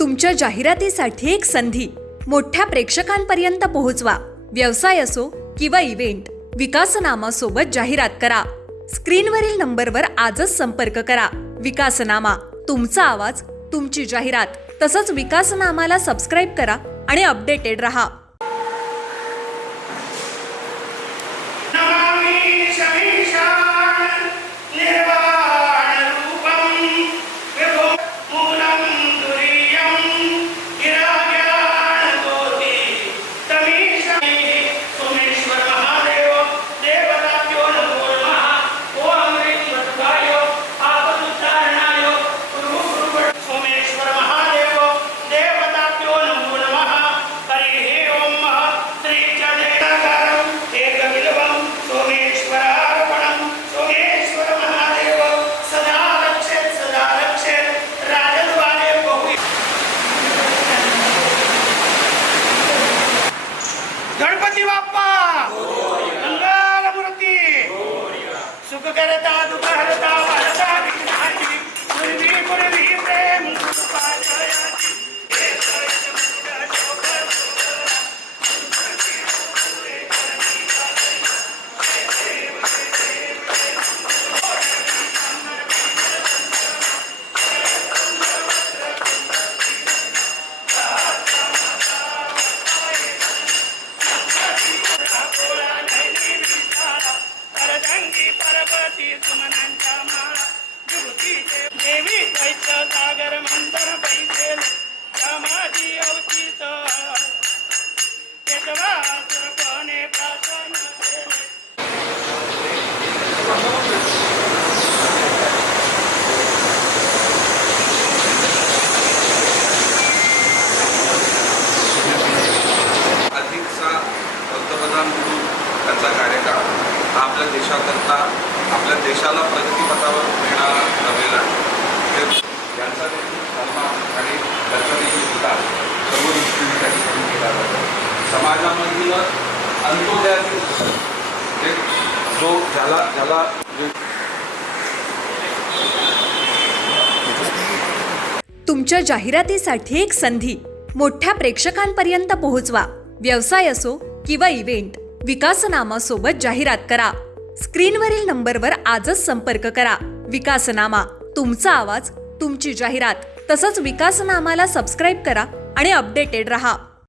तुमच्या जाहिरातीसाठी एक संधी मोठ्या प्रेक्षकांपर्यंत पोहोचवा। व्यवसाय असो किंवा इव्हेंट, विकासनामा सोबत जाहिरात करा। स्क्रीनवरील नंबरवर आजच संपर्क करा। विकासनामा, तुमचा आवाज, तुमची जाहिरात। तसंच विकासनामाला सबस्क्राइब करा आणि अपडेटेड रहा। गणपती बाप्पा मंगलमूर्ती सुख करता दुख हरता वारता विघ्नाची पूर्वी पूर्वी प्रेम कृपाजयाची पार्वती सुमनांच्या माळा विभूतीचे देवी दैत्य सागर मंथन पैसेल समाधी अवतीत केशवा सुरपणे प्राशन अधिकचा पंतप्रधान म्हणून त्यांचा कार्यकाळ हा आपल्या देशाकरता, आपल्या देशाला प्रगतीपथावर नेणारा ठरलेला आहे। यांचा देखील सन्मान आणि त्याचा देखील विकास सर्व दृष्टीने त्या ठिकाणी केला जातो। समाजामधील अंत्योदयातील जो ज्याला तुमच्या जाहिरातीसाठी एक संधी मोठ्या प्रेक्षकांपर्यंत पोहोचवा। व्यवसाय असो किंवा इव्हेंट, विकासनामा सोबत जाहिरात करा। स्क्रीनवरील नंबरवर आजच संपर्क करा। विकासनामा, तुमचा आवाज, तुमची जाहिरात। तसंच विकासनामाला सबस्क्राइब करा आणि अपडेटेड रहा।